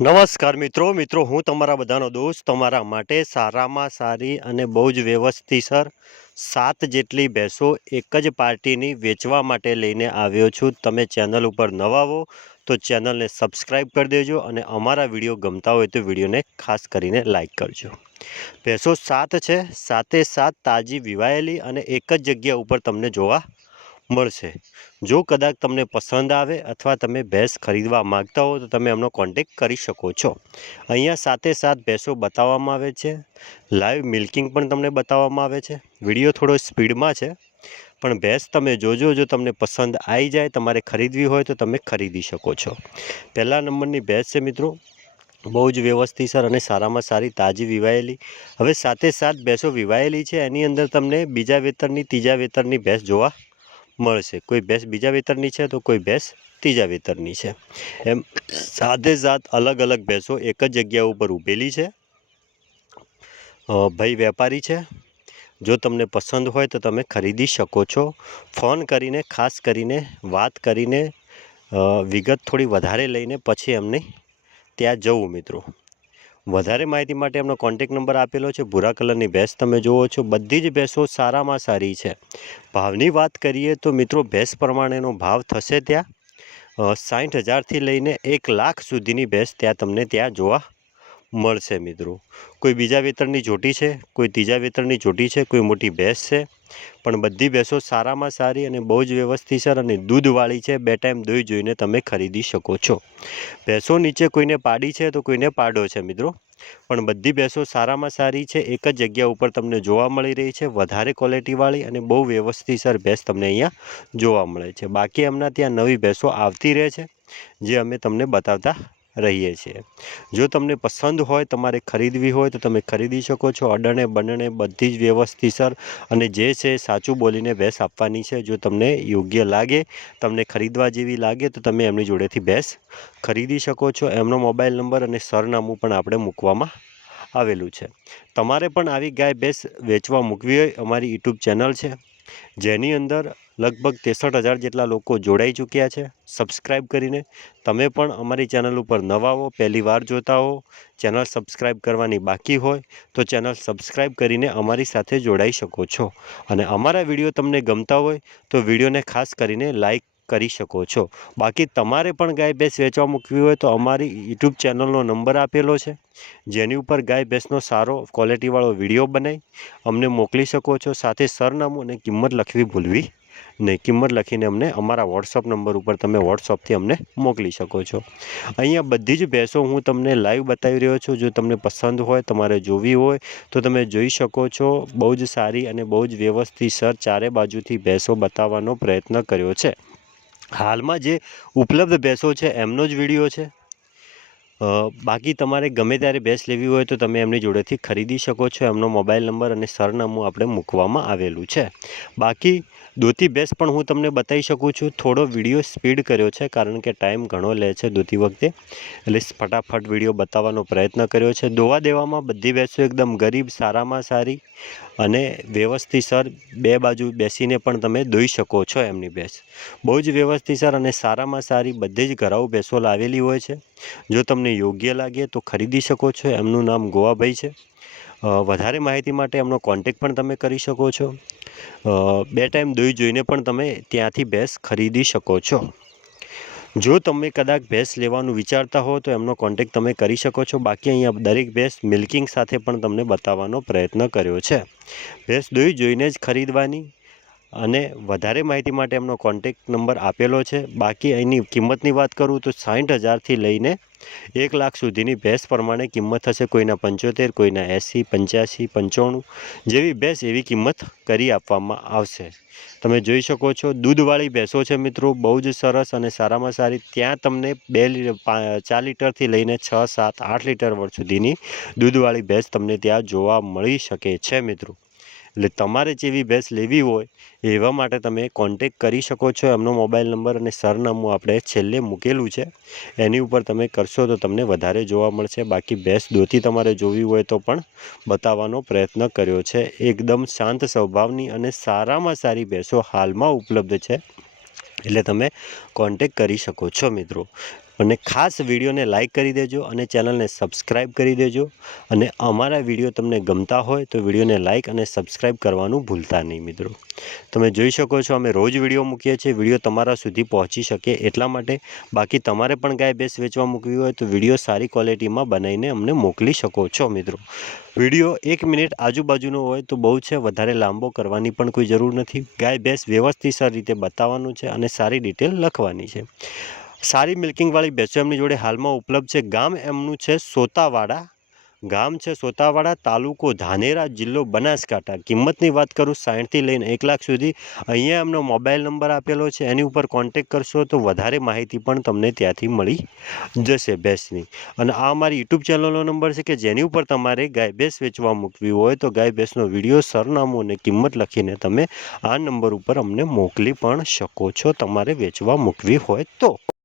નમસ્કાર મિત્રો હું તમારા બધાનો દોસ્ત તમારા માટે સારામાં સારી અને બહુ જ વ્યવસ્થિતસર 7 જેટલી ભેંસો એક જ પાર્ટીની વેચવા માટે લઈને આવ્યો છું। તમે ચેનલ ઉપર નવા હો તો ચેનલને સબસ્ક્રાઈબ કરી દેજો અને અમારા વિડીયો ગમતા હોય તો વિડીયોને ખાસ કરીને લાઈક કરજો। ભેંસો 7 છે, 7 તાજી વિવાયેલી અને એક જ જગ્યા ઉપર તમને જોવા મળશે। જો કદાચ તમને પસંદ આવે અથવા તમે ભેંસ ખરીદવા માંગતા હો તો તમે એમનો કોન્ટેક્ટ કરી શકો છો। અહીંયા 7 ભેંસો બતાવવામાં આવે છે, લાઈવ મિલ્કિંગ પણ તમને બતાવવામાં આવે છે। વિડીયો થોડો સ્પીડમાં છે પણ ભેંસ તમે જોજો, જો તમને પસંદ આવી જાય, તમારે ખરીદવી હોય તો તમે ખરીદી શકો છો। પહેલા નંબરની ભેંસ છે મિત્રો, બહુ જ વ્યવસ્થિતસર અને સારામાં સારી તાજી વિવાયેલી। હવે 7 ભેંસો વિવાયેલી છે, એની અંદર તમને બીજા વેતરની ત્રીજા વેતરની ભેંસ જોવા મળશે। કોઈ ભેંસ બીજા વેતરની છે તો કોઈ ભેંસ ત્રીજા વેતરની છે, એમ 7 અલગ અલગ ભેંસો એક જ જગ્યા ઉપર ઊભેલી છે। ભાઈ વેપારી છે, જો તમને પસંદ હોય તો તમે ખરીદી શકો છો। ફોન કરીને ખાસ કરીને વાત કરીને વિગત થોડી વધારે લઈને પછી એમને ત્યાં જવું મિત્રો। વધારે માહિતી માટે એમનો કોન્ટેક્ટ નંબર આપેલો છે। ભૂરા કલરની ભેંસ તમે જુઓ છો, બધી જ ભેંસો સારામાં સારી છે। ભાવની વાત કરીએ તો મિત્રો ભેંસ પ્રમાણેનો ભાવ થશે ત્યાં 60,000થી લઈને 1,00,000 સુધીની ભેંસ ત્યાં તમને ત્યાં જોવા મળશે મિત્રો। કોઈ બીજા વેતરની જોટી છે, કોઈ ત્રીજા વેતરની જોટી છે, કોઈ મોટી ભેંસ છે, પણ બધી ભેંસો સારામાં સારી અને બહુ જ વ્યવસ્થિતસર અને દૂધવાળી છે। 2 ટાઈમ દોઈ જોઈને તમે ખરીદી શકો છો। ભેંસો નીચે કોઈને પાડી છે તો કોઈને પાડો છે મિત્રો, પણ બધી ભેંસો સારામાં સારી છે, એક જ જગ્યા ઉપર તમને જોવા મળી રહી છે। વધારે ક્વોલિટીવાળી અને બહુ વ્યવસ્થિતસર ભેંસ તમને અહીંયા જોવા મળે છે। બાકી એમના ત્યાં નવી ભેંસો આવતી રહે છે, જે અમે તમને બતાવતા રહીએ છીએ। જો તમને પસંદ હોય, તમારે ખરીદવી હોય તો તમે ખરીદી શકો છો। અડણે બંડણે બધી જ વ્યવસ્થિતસર અને જે છે સાચું બોલીને ભેંસ આપવાની છે। જો તમને યોગ્ય લાગે, તમને ખરીદવા જેવી લાગે તો તમે એમની જોડેથી ભેંસ ખરીદી શકો છો। એમનો મોબાઈલ નંબર અને સરનામું પણ આપણે મૂકવામાં આવેલું છે। તમારે પણ આવી ગાય ભેંસ વેચવા મૂકવી હોય, અમારી યુટ્યુબ ચેનલ છે જેની અંદર લગભગ 63,000 જેટલા લોકો જોડાઈ ચૂક્યા છે સબસ્ક્રાઈબ કરીને। તમે પણ અમારી ચેનલ ઉપર નવા હો, પહેલી વાર જોતા હો, ચેનલ સબસ્ક્રાઈબ કરવાની બાકી હોય તો ચેનલ સબસ્ક્રાઈબ કરીને અમારી સાથે જોડાઈ શકો છો। અને અમારા વિડીયો તમને ગમતા હોય તો વિડીયોને ખાસ કરીને લાઈક કરી શકો છો। બાકી તમારે પણ ગાય ભેંસ વેચવા મૂકવી હોય તો અમારી યુટ્યુબ ચેનલનો નંબર આપેલો છે, જેની ઉપર ગાય ભેંસનો સારો ક્વોલિટીવાળો વિડીયો બનાવી અમને મોકલી શકો છો। સાથે સરનામું અને કિંમત લખવી ભૂલવી નહીં। કિંમત લખીને અમને અમારા વોટ્સઅપ નંબર ઉપર તમે વોટ્સઅપથી અમને મોકલી શકો છો। અહીંયા બધી જ ભેંસો હું તમને લાઈવ બતાવી રહ્યો છું। જો તમને પસંદ હોય, તમારે જોવી હોય તો તમે જોઈ શકો છો। બહુ જ સારી અને બહુ જ વ્યવસ્થિતસર ચારે બાજુથી ભેંસો બતાવવાનો પ્રયત્ન કર્યો છે। હાલમાં જે ઉપલબ્ધ ભેંસો છે એમનો જ વિડીયો છે। બાકી તમારે ગમે ત્યારે ભેંસ લેવી હોય તો તમે એમની જોડેથી ખરીદી શકો છો। એમનો મોબાઈલ નંબર અને સરનામું આપણે મૂકવામાં આવેલું છે। બાકી દોતી ભેંસ પણ હું તમને બતાવી શકું છું। થોડો વિડીયો સ્પીડ કર્યો છે કારણ કે ટાઈમ ઘણો લે છે દોતી વખતે, એટલે ફટાફટ વિડીયો બતાવવાનો પ્રયત્ન કર્યો છે। દોવા દેવામાં બધી ભેંસો એકદમ ગરીબ, સારામાં સારી અને વ્યવસ્થિતસર 2 બાજુ બેસીને પણ તમે દોઈ શકો છો એમની ભેંસ। બહુ જ વ્યવસ્થિતસર અને સારામાં સારી બધી જ ઘરાઉ ભેંસો લાવેલી હોય છે। જો તમને યોગ્ય લાગે તો ખરીદી શકો છો। એમનું નામ ગોવાભાઈ છે। વધારે માહિતી માટે એમનો કોન્ટેક્ટ પણ તમે કરી શકો છો। 2 ટાઈમ દોઈ જોઈને પણ તમે ત્યાંથી ભેંસ ખરીદી શકો છો। જો તમે કદાચ ભેંસ લેવાનું વિચારતા હો તો એમનો કોન્ટેક્ટ તમે કરી શકો છો। બાકી અહીંયા દરેક ભેંસ મિલ્કિંગ સાથે પણ તમને બતાવવાનો પ્રયત્ન કર્યો છે। ભેંસ દોઈ જોઈને જ ખરીદવાની અને વધારે માહિતી માટે એમનો કોન્ટેક્ટ નંબર આપેલો છે। બાકી અહીંની કિંમતની વાત કરું તો 60,000થી લઈને 1,00,000 સુધીની ભેંસ પ્રમાણે કિંમત થશે। કોઈના 75, કોઈના 80, 85, 95 જેવી ભેંસ એવી કિંમત કરી આપવામાં આવશે। તમે જોઈ શકો છો દૂધવાળી ભેંસો છે મિત્રો, બહુ જ સરસ અને સારામાં સારી। ત્યાં તમને 4 લીટરથી લઈને 6, 7, 8 લીટર સુધીની દૂધવાળી ભેંસ તમને ત્યાં જોવા મળી શકે છે મિત્રો। એટલે તમારે જેવી ભેંસ લેવી હોય એવા માટે તમે કોન્ટેક્ટ કરી શકો છો। એમનો મોબાઈલ નંબર અને સરનામું આપણે છેલ્લે મૂકેલું છે, એની ઉપર તમે કરશો તો તમને વધારે જોવા મળશે। બાકી ભેંસ દોતી તમારે જોવી હોય તો પણ બતાવવાનો પ્રયત્ન કર્યો છે। એકદમ શાંત સ્વભાવની અને સારામાં સારી ભેંસો હાલમાં ઉપલબ્ધ છે, એટલે તમે કોન્ટેક્ટ કરી શકો છો મિત્રો। અને ખાસ વિડીયોને લાઇક કરી દેજો અને ચેનલને સબસ્ક્રાઈબ કરી દેજો. અને અમારા વિડીયો તમને ગમતા હોય તો વિડીયોને લાઇક અને સબસ્ક્રાઈબ કરવાનું ભૂલતા નહીં મિત્રો. તમે જોઈ શકો છો અમે રોજ વિડીયો મૂકીએ છીએ, વિડીયો તમારા સુધી પહોંચી શકે એટલા માટે. બાકી તમારે પણ ગાય ભેંસ વેચવા મૂકવી હોય તો વિડીયો સારી ક્વોલિટીમાં બનાવીને અમને મોકલી શકો છો મિત્રો. વિડીયો 1 મિનિટ આજુબાજુનો હોય તો બહુ છે, વધારે લાંબો કરવાની પણ કોઈ જરૂર નથી. ગાય ભેંસ વ્યવસ્થિત રીતે બતાવવાનું છે અને સારી ડિટેલ લખવાની છે. સારી મિલ્કિંગવાળી ભેંસો એમની જોડે હાલમાં ઉપલબ્ધ છે. ગામ એમનું છે સોતાવાડા. ગામ છે સોતાવાડા, તાલુકો ધાનેરા, જિલ્લો બનાસકાંઠા. કિંમતની વાત કરું 60થી લઈને 1 લાખ સુધી. અહીંયા એમનો મોબાઈલ નંબર આપેલો છે, એની ઉપર કોન્ટેક કરશો તો વધારે માહિતી પણ તમને ત્યાંથી મળી જશે ભેંસની. અને આ અમારી યુટ્યુબ ચેનલનો નંબર છે કે જેની ઉપર તમારે ગાય ભેંસ વેચવા મૂકવી હોય તો ગાય ભેંસનો વિડીયો, સરનામું અને કિંમત લખીને તમે આ નંબર ઉપર અમને મોકલી પણ શકો છો તમારે વેચવા મૂકવી હોય તો.